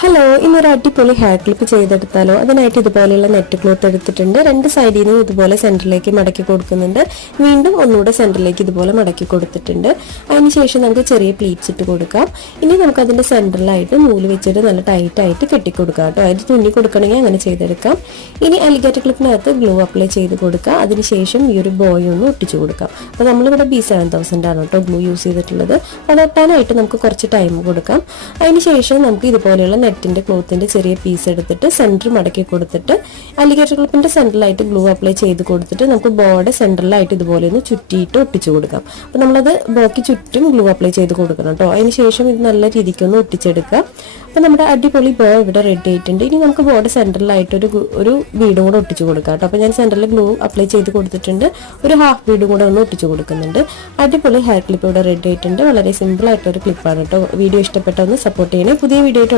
Hello, ഇന്നൊരു അടിപൊളി hair clip ചെയ്തെടുത്താലോ? അതിനായിട്ട് ഇതുപോലെയുള്ള നെറ്റ് ക്ലോത്ത് എടുത്തിട്ടുണ്ട്. രണ്ട് സൈഡിൽ നിന്നും ഇതുപോലെ സെന്ററിലേക്ക് മടക്കി കൊടുക്കുന്നുണ്ട്. വീണ്ടും ഒന്നുകൂടെ സെന്ററിലേക്ക് ഇതുപോലെ മടക്കി കൊടുത്തിട്ടുണ്ട്. അതിനുശേഷം നമുക്ക് ചെറിയ പ്ലീറ്റ്സ് ഇട്ട് കൊടുക്കാം. ഇനി നമുക്ക് അതിന്റെ സെന്ററിലായിട്ട് നൂല് വെച്ചിട്ട് നല്ല ടൈറ്റ് ആയിട്ട് കെട്ടിക്കൊടുക്കാം കേട്ടോ. അതിൽ തുന്നി കൊടുക്കണമെങ്കിൽ അങ്ങനെ ചെയ്തെടുക്കാം. ഇനി അലിഗേറ്റർ ക്ലിപ്പിനകത്ത് ഗ്ലൂ അപ്ലൈ ചെയ്ത് കൊടുക്കുക. അതിനുശേഷം ഈ ഒരു ബോയ് ഒന്ന് ഒട്ടിച്ചു കൊടുക്കാം. അപ്പോൾ നമ്മളിവിടെ B7000 ആണ് കേട്ടോ ഗ്ലൂ യൂസ് ചെയ്തിട്ടുള്ളത്. അത് ഒട്ടാനായിട്ട് നമുക്ക് കുറച്ച് ടൈം കൊടുക്കാം. അതിനുശേഷം നമുക്ക് ഇതുപോലെയുള്ള നെറ്റിന്റെ ക്ലോത്തിന്റെ ചെറിയ പീസ് എടുത്തിട്ട് സെന്റർ മടക്കി കൊടുത്തിട്ട് അലിഗേറ്റർ ക്ലിപ്പിന്റെ സെന്ററിലായിട്ട് ഗ്ലൂ അപ്ലൈ ചെയ്ത് കൊടുത്തിട്ട് നമുക്ക് ബോയുടെ സെന്ററിലായിട്ട് ഇതുപോലെ ഒന്ന് ചുറ്റിയിട്ട് ഒട്ടിച്ചു കൊടുക്കാം. അപ്പൊ നമ്മളത് ബോക്ക് ചുറ്റും ഗ്ലൂ അപ്ലൈ ചെയ്ത് കൊടുക്കണം കേട്ടോ. അതിനുശേഷം ഇത് നല്ല രീതിക്ക് ഒന്ന് ഒട്ടിച്ചെടുക്കുക. അപ്പൊ നമ്മുടെ അടിപൊളി ബോ ഇവിടെ റെഡി ആയിട്ടുണ്ട്. ഇനി നമുക്ക് ബോയുടെ സെന്ററിലായിട്ട് ഒരു ബീഡും കൂടെ ഒട്ടിച്ചു കൊടുക്കാം കേട്ടോ. അപ്പൊ ഞാൻ സെന്ററിൽ ഗ്ലൂ അപ്ലൈ ചെയ്ത് കൊടുത്തിട്ടുണ്ട്. ഒരു ഹാഫ് ബീഡും കൂടെ ഒന്ന് ഒട്ടിച്ചു കൊടുക്കുന്നുണ്ട്. അടിപൊളി ഹെയർ ക്ലിപ്പ് ഇവിടെ റെഡി ആയിട്ടുണ്ട്. വളരെ സിമ്പിൾ ആയിട്ടൊരു ക്ലിപ്പാണ് കേട്ടോ. വീഡിയോ ഇഷ്ടപ്പെട്ട ഒന്ന് സപ്പോർട്ട് ചെയ്യണേ. പുതിയ വീഡിയോ